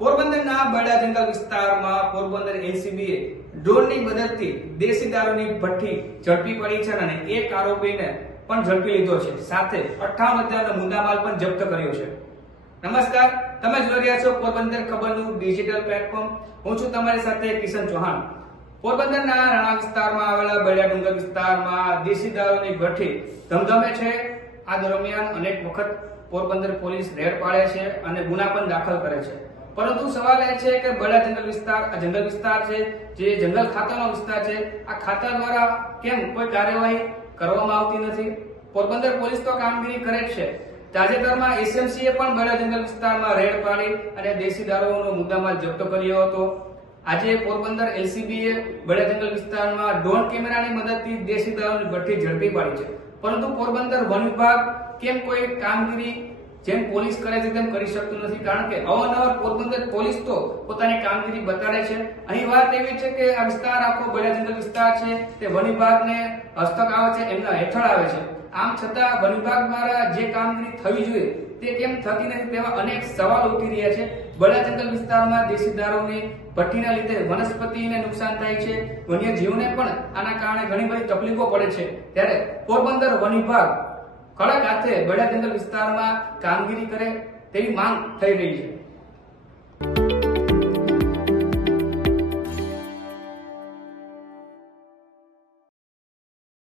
પોરબંદરના બરડા જંગલ વિસ્તારમાં પોરબંદર એલસીબીએ ડ્રોનની મદદથી દેશી દારૂની ભઠ્ઠી ઝડપી પડી છે અને એક આરોપીને પણ ઝડપી લીધો છે. સાથે અઠ્ઠાવન હજારનો મુદ્દામાલ પણ જપ્ત કર્યો છે. નમસ્કાર, તમે જોઈ રહ્યા છો પોરબંદર ખબરનું ડિજિટલ પ્લેટફોર્મ. હું છું તમારી સાથે કિશન ચૌહાણ. પોરબંદરના રણા વિસ્તારમાં આવેલા બરડા ડુંગર વિસ્તારમાં દેશી દારૂની ભઠ્ઠી ધમધમે છે. આ દરમિયાન અનેક વખત પોરબંદર પોલીસ રેડ પાડે છે અને ગુના પણ દાખલ કરે છે. પરંતુ સવાલ એ છે કે બળા જંગલ વિસ્તાર, આ જંગલ વિસ્તાર છે, જે જંગલ ખાતાનો વિસ્તાર છે, આ ખાતા દ્વારા કેમ કોઈ કાર્યવાહી કરવામાં આવતી નથી? પોરબંદર પોલીસ તો કામગીરી કરે છે. તાજેતરમાં એસએમસીએ પણ બળા જંગલ વિસ્તારમાં રેડ પાડી અને દેશી દારૂનો મુદ્દામાલ જપ્ત કર્યો હતો. આજે પોરબંદર એલસીબીએ બળા જંગલ વિસ્તારમાં ડ્રોન કેમેરાની મદદથી દેશી દારૂની ભઠ્ઠી ઝડપી પાડી છે. પરંતુ પોરબંદર વન વિભાગ કેમ કોઈ કામગીરી જેમ પોલીસ કરે છે તેમ કરી શકતું નથી, કારણ કે અવારનવાર પોરબંદર પોલીસ તો પોતાની કામગીરી બતાડે છે. અહીં વાત એવી છે કે આ વિસ્તાર આખો બળિયા વિસ્તાર છે, તે વન વિભાગને હસ્તક આવે છે, એમના હેઠળ આવે છે. આમ છતાં વન વિભાગ દ્વારા જે કામગીરી થવી જોઈએ, તે કેમ થતી નથી તેવા અનેક સવાલ ઉઠી રહ્યા છે. બળા જંગલ વિસ્તારમાં દેશી દારૂની ભઠ્ઠીના લીધે વનસ્પતિને નુકસાન થાય છે. વન્ય જીવને પણ આના કારણે ઘણી બધી તકલીફો પડે છે. ત્યારે પોરબંદર વન વિભાગ કડક હાથે બળિયા જંગલ વિસ્તારમાં કામગીરી કરે તેવી માંગ થઈ રહી છે.